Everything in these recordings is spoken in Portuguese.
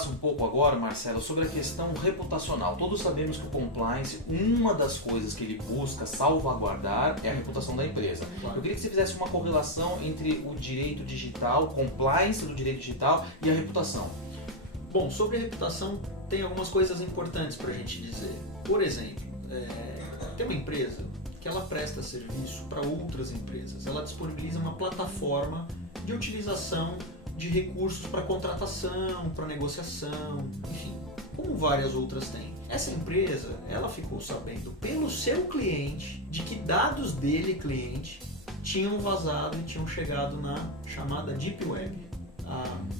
falasse um pouco agora, Marcelo, sobre a questão reputacional. Todos sabemos que o compliance, uma das coisas que ele busca salvaguardar é a reputação da empresa. Claro. Eu queria que você fizesse uma correlação entre o direito digital, o compliance do direito digital e a reputação. Bom, sobre a reputação tem algumas coisas importantes para a gente dizer. Por exemplo, tem uma empresa que ela presta serviço para outras empresas. Ela disponibiliza uma plataforma de utilização de recursos para contratação, para negociação, enfim, como várias outras têm. Essa empresa, ela ficou sabendo pelo seu cliente de que dados dele, cliente, tinham vazado e tinham chegado na chamada Deep Web,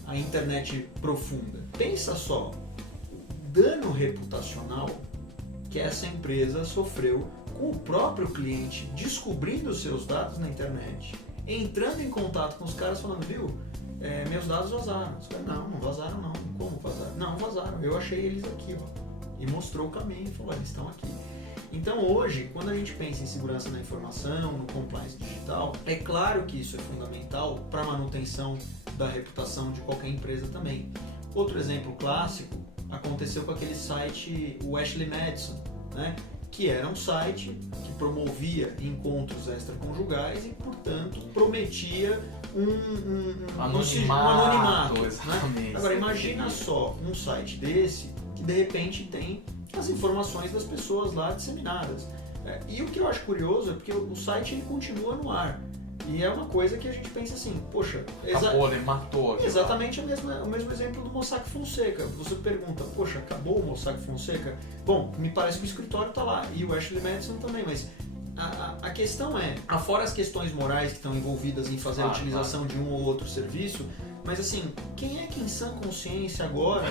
a internet profunda. Pensa só, o dano reputacional que essa empresa sofreu com o próprio cliente descobrindo os seus dados na internet, entrando em contato com os caras falando, viu, meus dados vazaram. Os caras, não vazaram não. Como vazaram? Não vazaram, eu achei eles aqui, ó. E mostrou o caminho e falou, eles estão aqui. Então hoje, quando a gente pensa em segurança da informação, no compliance digital, é claro que isso é fundamental para a manutenção da reputação de qualquer empresa também. Outro exemplo clássico aconteceu com aquele site, o Ashley Madison, né? Que era um site que promovia encontros extraconjugais e, portanto, prometia um anonimato. Exatamente. Né? Agora, imagina só um site desse que, de repente, tem as informações das pessoas lá disseminadas. E o que eu acho curioso é porque o site ele continua no ar. E é uma coisa que a gente pensa assim, poxa... Acabou, né? Matou. Exatamente o mesmo exemplo do Mossack Fonseca. Você pergunta, poxa, acabou o Mossack Fonseca? Bom, me parece que o escritório está lá, e o Ashley Madison também, mas a questão é, afora as questões morais que estão envolvidas em fazer a utilização de um ou outro serviço, mas assim, quem é que em sã consciência agora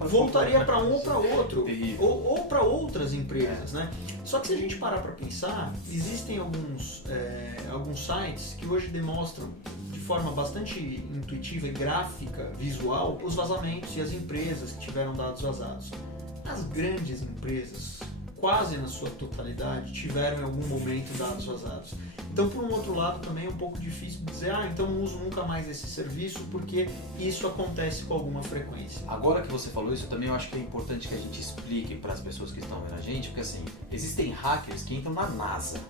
voltaria para um ou para outro? Ou para outras empresas, né? Só que se a gente parar para pensar, existem alguns sites que hoje demonstram de forma bastante intuitiva e gráfica, visual, os vazamentos e as empresas que tiveram dados vazados. As grandes empresas, quase na sua totalidade, tiveram em algum momento dados vazados. Então, por um outro lado, também é um pouco difícil dizer, então não uso nunca mais esse serviço, porque isso acontece com alguma frequência. Agora que você falou isso, eu também acho que é importante que a gente explique para as pessoas que estão vendo a gente, porque assim, existem hackers que entram na NASA.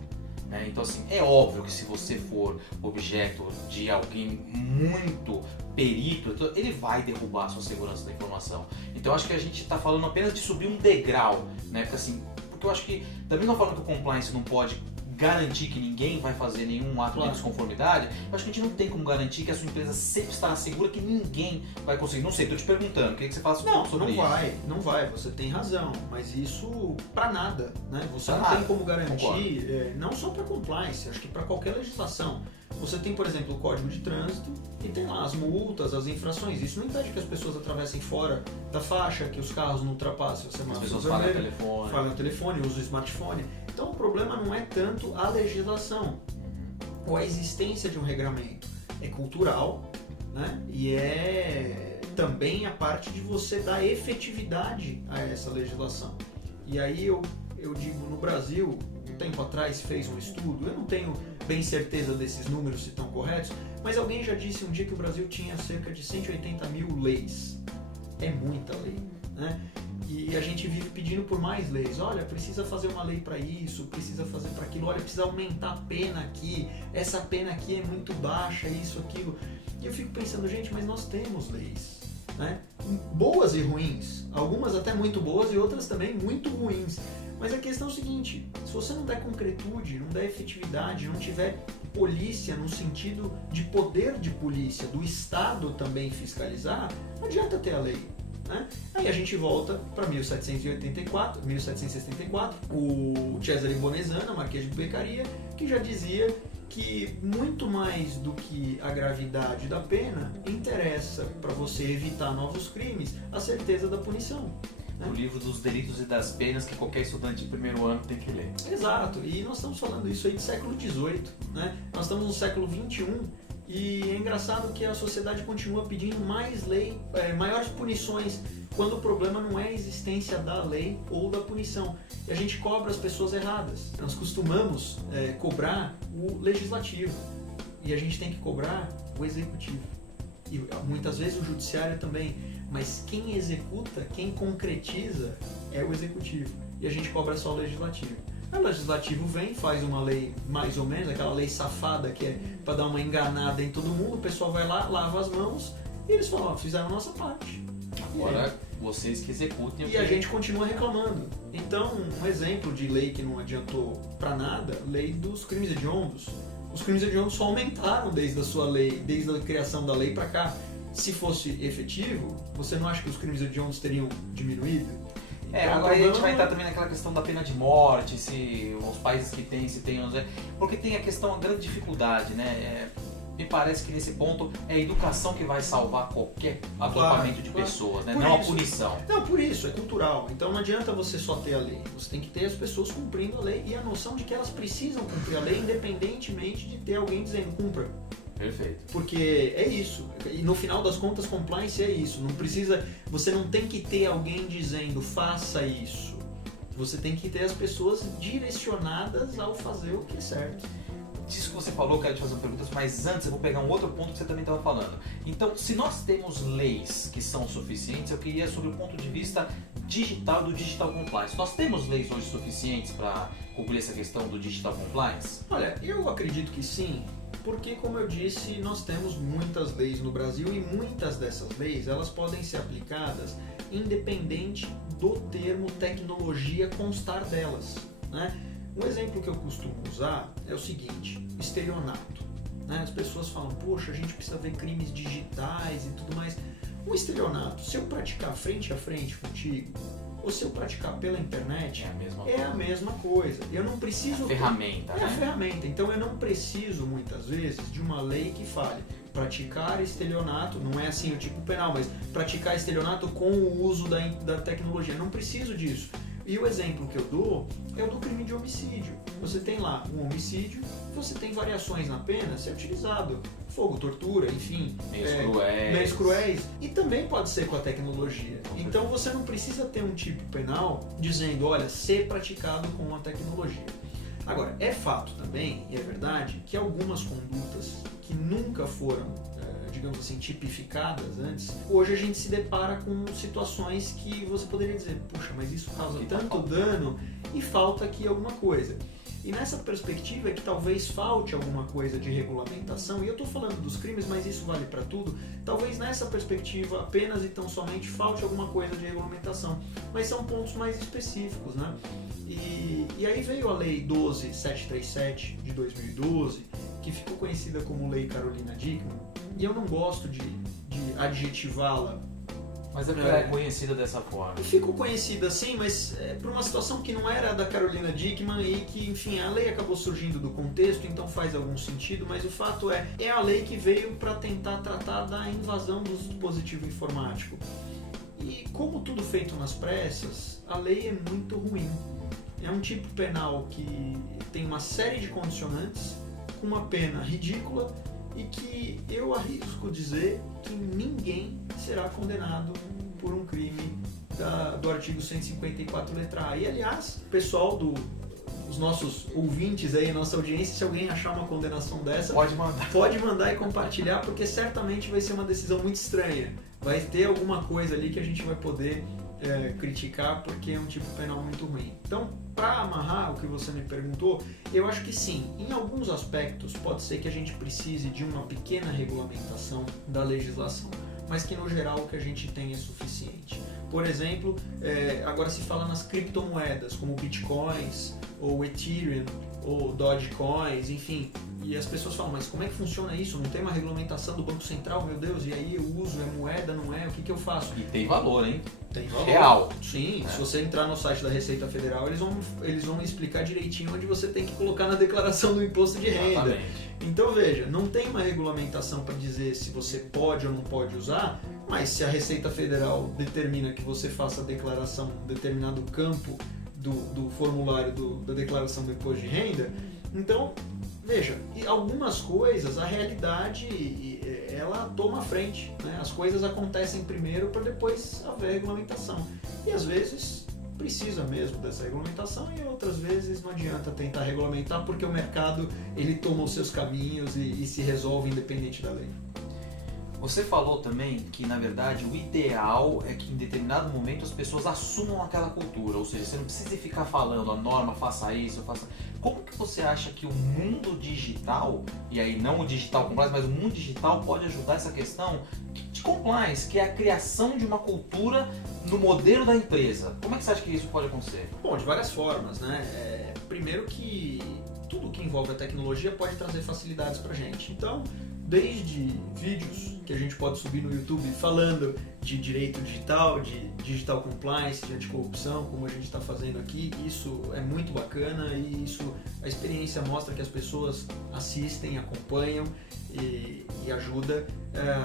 Então assim, é óbvio que se você for objeto de alguém muito perito, ele vai derrubar a sua segurança da informação. Então acho que a gente está falando apenas de subir um degrau, né? Porque eu acho que, da mesma forma que o compliance não pode garantir que ninguém vai fazer nenhum ato de desconformidade, eu acho que a gente não tem como garantir que a sua empresa sempre estará segura, que ninguém vai conseguir. Não sei, estou te perguntando, queria que você falasse um pouco sobre isso. Não vai, você tem razão, mas isso para nada, né? Você pra não nada. tem como garantir, não só para compliance, acho que para qualquer legislação. Você tem, por exemplo, o Código de Trânsito e tem lá as multas, as infrações. Isso não impede que as pessoas atravessem fora da faixa, que os carros não ultrapassem. As pessoas falem o telefone, usam o smartphone. Então o problema não é tanto a legislação ou a existência de um regramento. É cultural, né? E é também a parte de você dar efetividade a essa legislação. E aí eu digo, no Brasil, um tempo atrás fez um estudo, eu não tenho bem certeza desses números se estão corretos, mas alguém já disse um dia que o Brasil tinha cerca de 180 mil leis. É muita lei, né? E a gente vive pedindo por mais leis. Olha, precisa fazer uma lei para isso, precisa fazer para aquilo, olha, precisa aumentar a pena aqui, essa pena aqui é muito baixa, isso, aquilo. E eu fico pensando, gente, mas nós temos leis, né? Boas e ruins, algumas até muito boas e outras também muito ruins. Mas a questão é o seguinte, se você não der concretude, não der efetividade, não tiver polícia no sentido de poder de polícia, do Estado também fiscalizar, não adianta ter a lei. Né? Aí a gente volta para 1764, o Cesare Bonesana, Marquês de Beccaria, que já dizia que muito mais do que a gravidade da pena, interessa para você evitar novos crimes a certeza da punição. O livro dos delitos e das penas que qualquer estudante de primeiro ano tem que ler. Exato, e nós estamos falando isso aí do século XVIII, né? Nós estamos no século XXI e é engraçado que a sociedade continua pedindo mais lei, maiores punições, quando o problema não é a existência da lei ou da punição. E a gente cobra as pessoas erradas. Nós costumamos cobrar o legislativo e a gente tem que cobrar o executivo. e muitas vezes o judiciário também, mas quem executa, quem concretiza é o executivo, e a gente cobra só o legislativo. O legislativo vem, faz uma lei mais ou menos, aquela lei safada que é para dar uma enganada em todo mundo, o pessoal vai lá, lava as mãos e eles falam, ó, fizeram a nossa parte. Agora vocês que executem. E a gente continua reclamando. Então, um exemplo de lei que não adiantou para nada, lei dos crimes hediondos. Os crimes hediondos só aumentaram desde a sua lei, desde a criação da lei para cá. Se fosse efetivo, você não acha que os crimes hediondos teriam diminuído? Então, Agora a gente vai entrar também naquela questão da pena de morte, se os países que têm, se tem, porque tem a questão, a grande dificuldade, né? Me parece que nesse ponto é a educação que vai salvar qualquer agrupamento de pessoas, né? Não a punição. Não, por isso, é cultural. Então não adianta você só ter a lei. Você tem que ter as pessoas cumprindo a lei e a noção de que elas precisam cumprir a lei independentemente de ter alguém dizendo cumpra. Perfeito. Porque é isso. E no final das contas, compliance é isso. Não precisa, você não tem que ter alguém dizendo faça isso. Você tem que ter as pessoas direcionadas ao fazer o que é certo. Disso que você falou, quero te fazer perguntas, mas antes eu vou pegar um outro ponto que você também estava falando. Então, se nós temos leis que são suficientes, eu queria sobre o ponto de vista digital do digital compliance. Nós temos leis hoje suficientes para cobrir essa questão do digital compliance? Olha, eu acredito que sim, porque como eu disse, nós temos muitas leis no Brasil e muitas dessas leis elas podem ser aplicadas independente do termo tecnologia constar delas, né? Um exemplo que eu costumo usar é o seguinte, estelionato. Né? As pessoas falam, poxa, a gente precisa ver crimes digitais e tudo mais. Um estelionato, se eu praticar frente a frente contigo, ou se eu praticar pela internet, é a mesma coisa. Eu não preciso... É a ferramenta, É a ferramenta. Então eu não preciso, muitas vezes, de uma lei que fale praticar estelionato, não é assim o tipo penal, mas praticar estelionato com o uso da tecnologia. Eu não preciso disso. E o exemplo que eu dou é o do crime de homicídio. Você tem lá um homicídio, você tem variações na pena, se é utilizado fogo, tortura, enfim. Meios cruéis. E também pode ser com a tecnologia. Então você não precisa ter um tipo penal dizendo, olha, ser praticado com a tecnologia. Agora, é fato também, e é verdade, que algumas condutas que nunca foram, digamos assim, tipificadas antes, hoje a gente se depara com situações que você poderia dizer, puxa, mas isso causa tanto dano e falta aqui alguma coisa. E nessa perspectiva é que talvez falte alguma coisa de regulamentação, e eu estou falando dos crimes, mas isso vale para tudo, talvez nessa perspectiva apenas e tão somente falte alguma coisa de regulamentação, mas são pontos mais específicos, né? E aí veio a Lei 12.737 de 2012, que ficou conhecida como Lei Carolina Dickmann, e eu não gosto de adjetivá-la. Mas é conhecida dessa forma. Ficou conhecida assim, mas por uma situação que não era da Carolina Dickmann e que, enfim, a lei acabou surgindo do contexto, então faz algum sentido, mas o fato é a lei que veio para tentar tratar da invasão do dispositivo informático. E como tudo feito nas pressas, a lei é muito ruim. É um tipo penal que tem uma série de condicionantes, com uma pena ridícula e que eu arrisco dizer que ninguém será condenado por um crime do artigo 154, letra A. E, aliás, o pessoal os nossos ouvintes aí, nossa audiência, se alguém achar uma condenação dessa, pode mandar e compartilhar, porque certamente vai ser uma decisão muito estranha. Vai ter alguma coisa ali que a gente vai poder criticar, porque é um tipo penal muito ruim. Então, para amarrar o que você me perguntou, eu acho que sim, em alguns aspectos pode ser que a gente precise de uma pequena regulamentação da legislação, mas que no geral o que a gente tem é suficiente. Por exemplo, agora se fala nas criptomoedas, como Bitcoins, ou Ethereum, ou Dogecoins, enfim, e as pessoas falam, mas como é que funciona isso? Não tem uma regulamentação do Banco Central, meu Deus, e aí eu uso, é moeda, não é? O que eu faço? E tem valor, hein? Tem valor. Real. Sim, se você entrar no site da Receita Federal, eles vão explicar direitinho onde você tem que colocar na declaração do imposto de renda. Exatamente. Então veja, não tem uma regulamentação para dizer se você pode ou não pode usar, mas se a Receita Federal determina que você faça a declaração em determinado campo do formulário da declaração do imposto de renda, então, veja, e algumas coisas, a realidade, ela toma a frente, né? As coisas acontecem primeiro para depois haver regulamentação. E às vezes precisa mesmo dessa regulamentação e outras vezes não adianta tentar regulamentar porque o mercado ele toma os seus caminhos e se resolve independente da lei. Você falou também que, na verdade, o ideal é que em determinado momento as pessoas assumam aquela cultura, ou seja, você não precisa ficar falando a norma, faça isso, faça... Como que você acha que o mundo digital, e aí não o digital compliance, mas o mundo digital pode ajudar essa questão de compliance, que é a criação de uma cultura no modelo da empresa? Como é que você acha que isso pode acontecer? Bom, de várias formas, né? Primeiro que tudo que envolve a tecnologia pode trazer facilidades pra gente. Então, desde vídeos que a gente pode subir no YouTube falando de direito digital, de digital compliance, de anticorrupção, como a gente está fazendo aqui, isso é muito bacana e a experiência mostra que as pessoas assistem, acompanham e ajuda.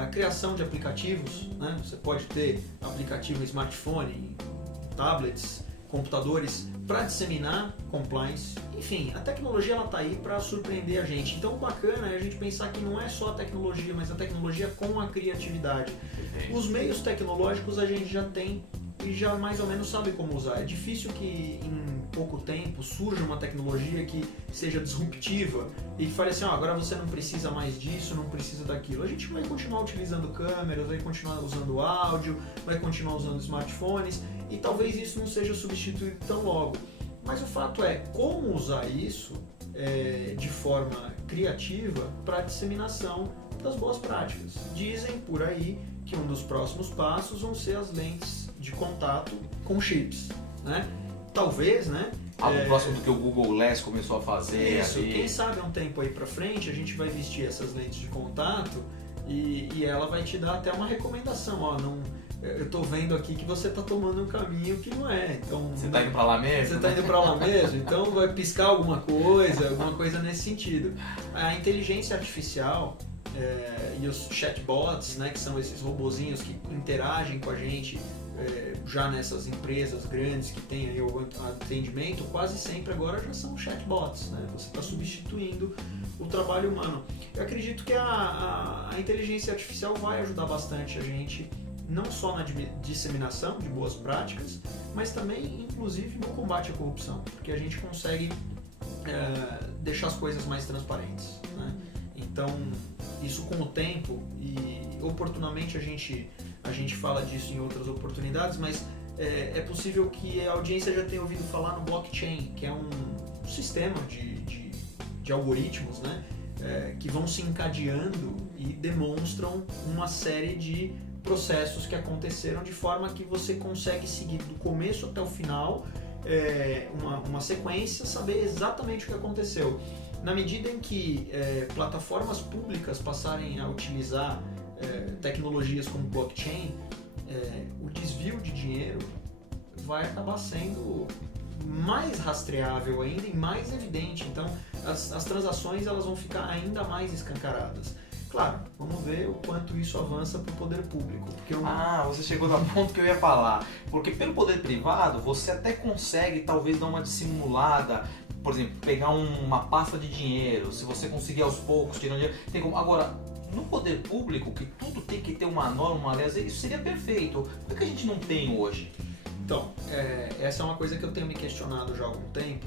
A criação de aplicativos, né? Você pode ter aplicativo em smartphone, tablets, computadores para disseminar compliance. Enfim, a tecnologia ela tá aí para surpreender a gente. Então o bacana é a gente pensar que não é só a tecnologia, mas a tecnologia com a criatividade. Os meios tecnológicos a gente já tem e já mais ou menos sabe como usar. É difícil que em pouco tempo surja uma tecnologia que seja disruptiva e que fale assim, agora você não precisa mais disso, não precisa daquilo. A gente vai continuar utilizando câmeras, vai continuar usando áudio, vai continuar usando smartphones e talvez isso não seja substituído tão logo. Mas o fato é como usar isso de forma criativa para a disseminação das boas práticas. Dizem por aí que um dos próximos passos vão ser as lentes de contato com chips, né? Talvez, né? Algo próximo do que o Google Lens começou a fazer. Isso, ali. Quem sabe um tempo aí pra frente a gente vai vestir essas lentes de contato e ela vai te dar até uma recomendação, eu tô vendo aqui que você tá tomando um caminho que não é, então... Você tá indo pra lá mesmo? Você tá indo pra lá mesmo, então vai piscar alguma coisa nesse sentido. A inteligência artificial e os chatbots, né, que são esses robozinhos que interagem com a gente já nessas empresas grandes que tem aí o atendimento, quase sempre agora já são chatbots, né? Você está substituindo o trabalho humano. Eu acredito que a inteligência artificial vai ajudar bastante a gente, não só na disseminação de boas práticas, mas também, inclusive, no combate à corrupção, porque a gente consegue deixar as coisas mais transparentes, né? Então, isso com o tempo, e oportunamente a gente fala disso em outras oportunidades, mas é possível que a audiência já tenha ouvido falar no blockchain, que é um sistema de algoritmos, né, que vão se encadeando e demonstram uma série de processos que aconteceram de forma que você consegue seguir do começo até o final uma sequência, saber exatamente o que aconteceu. Na medida em que plataformas públicas passarem a utilizar tecnologias como blockchain, o desvio de dinheiro vai acabar sendo mais rastreável ainda e mais evidente. Então, as transações elas vão ficar ainda mais escancaradas. Claro, vamos ver o quanto isso avança para o poder público. Porque você chegou no ponto que eu ia falar. Porque pelo poder privado, você até consegue talvez dar uma dissimulada. Por exemplo, pegar uma pasta de dinheiro, se você conseguir aos poucos tirar dinheiro, tem como. Agora, no poder público, que tudo tem que ter uma norma, uma lei, isso seria perfeito. Por que a gente não tem hoje? Então, essa é uma coisa que eu tenho me questionado já há algum tempo.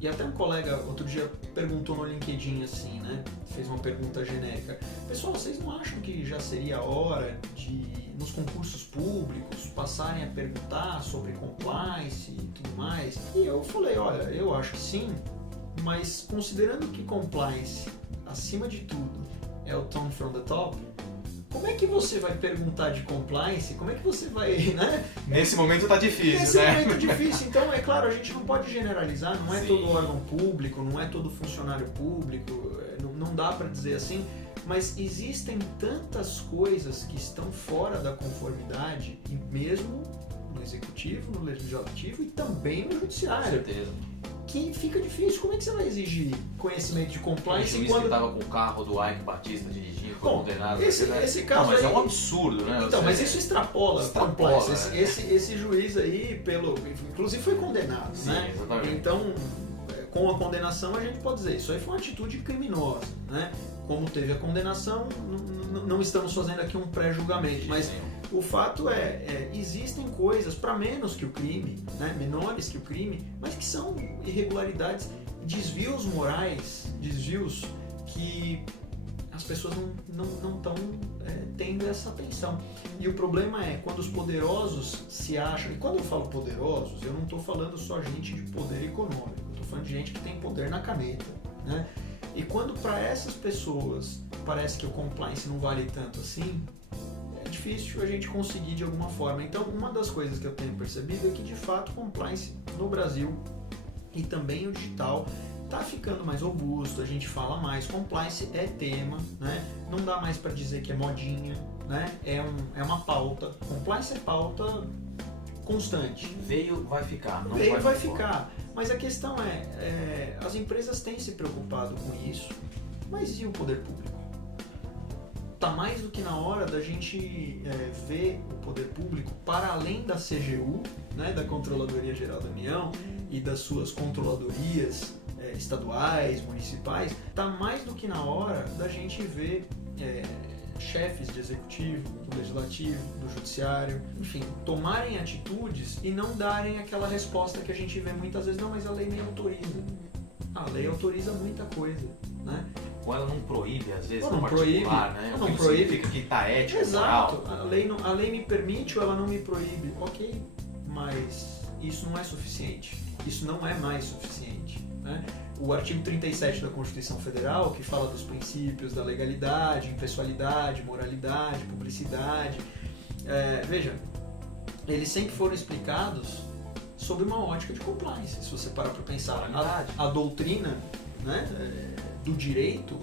E até um colega outro dia perguntou no LinkedIn assim, né? Fez uma pergunta genérica. Pessoal, vocês não acham que já seria a hora de, nos concursos públicos, passarem a perguntar sobre compliance e tudo mais? E eu falei, olha, eu acho que sim, mas considerando que compliance, acima de tudo, é o tone from the top, como é que você vai perguntar de compliance? Como é que você vai, né? Nesse momento tá difícil, Nesse né? momento difícil. Então, é claro, a gente não pode generalizar, não é Sim. todo órgão público, não é todo funcionário público, não dá para dizer assim, mas existem tantas coisas que estão fora da conformidade, e mesmo no executivo, no legislativo e também no judiciário. Com certeza. Que fica difícil. Como é que você vai exigir conhecimento de compliance O juiz que estava com o carro do Ike Batista dirigindo, foi condenado. Esse caso não, mas aí... é um absurdo, né? Então, mas isso extrapola compliance. Esse juiz aí, inclusive foi condenado, Sim, né? Exatamente. Então, com a condenação a gente pode dizer, isso aí foi uma atitude criminosa, né? Como teve a condenação, não estamos fazendo aqui um pré-julgamento, mas o fato existem coisas para menos que o crime, né? Menores que o crime, mas que são irregularidades, desvios morais, desvios que as pessoas não estão tendo essa atenção. E o problema é quando os poderosos se acham, e quando eu falo poderosos, eu não estou falando só gente de poder econômico, eu estou falando de gente que tem poder na caneta, né? E quando para essas pessoas parece que o compliance não vale tanto assim, é difícil a gente conseguir de alguma forma. Então, uma das coisas que eu tenho percebido é que, de fato, o compliance no Brasil e também o digital está ficando mais robusto, a gente fala mais, compliance é tema, né? Não dá mais para dizer que é modinha, né? É uma pauta, compliance é pauta constante. Veio, vai ficar. Não Veio, vai ficar. Mas a questão as empresas têm se preocupado com isso, mas e o poder público? Tá mais do que na hora da gente ver o poder público para além da CGU, né, da Controladoria Geral da União e das suas controladorias estaduais, municipais, tá mais do que na hora da gente ver chefes de executivo, do legislativo, do judiciário, enfim, tomarem atitudes e não darem aquela resposta que a gente vê muitas vezes, não, mas a lei nem autoriza. A lei autoriza muita coisa, né? Ou ela não proíbe, às vezes, ou no não particular, proíbe, né? ou não Aquilo proíbe. significa que tá ético, Exato. moral. A lei me permite ou ela não me proíbe. Ok, mas isso não é suficiente. Isso não é mais suficiente, né? O artigo 37 da Constituição Federal, que fala dos princípios da legalidade, impessoalidade, moralidade, publicidade, veja, eles sempre foram explicados sob uma ótica de compliance. Se você parar para pensar, a doutrina, né, do direito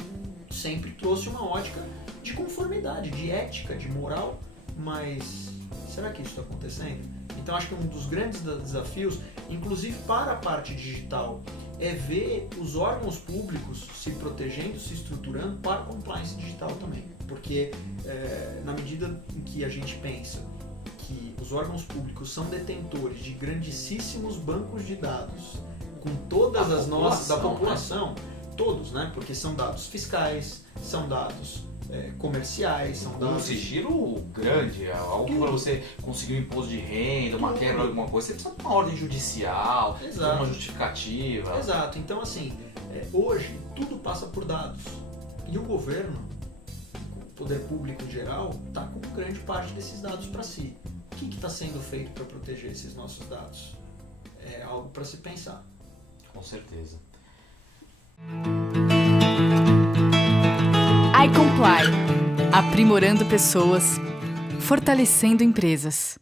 sempre trouxe uma ótica de conformidade, de ética, de moral, mas será que isso está acontecendo? Então acho que um dos grandes desafios, inclusive para a parte digital, é ver os órgãos públicos se protegendo, se estruturando para compliance digital também. Porque na medida em que a gente pensa que os órgãos públicos são detentores de grandíssimos bancos de dados, com todas as nossas, da população, todos, né? Porque são dados fiscais, são dados comerciais, são dados... Um sigilo grande, algo que para você conseguir um imposto de renda, uma quebra, alguma coisa, você precisa de uma ordem judicial, uma justificativa. Exato, então assim, hoje tudo passa por dados. E o governo, o poder público em geral, está com grande parte desses dados para si. O que está sendo feito para proteger esses nossos dados? É algo para se pensar. Com certeza. iComply, aprimorando pessoas, fortalecendo empresas.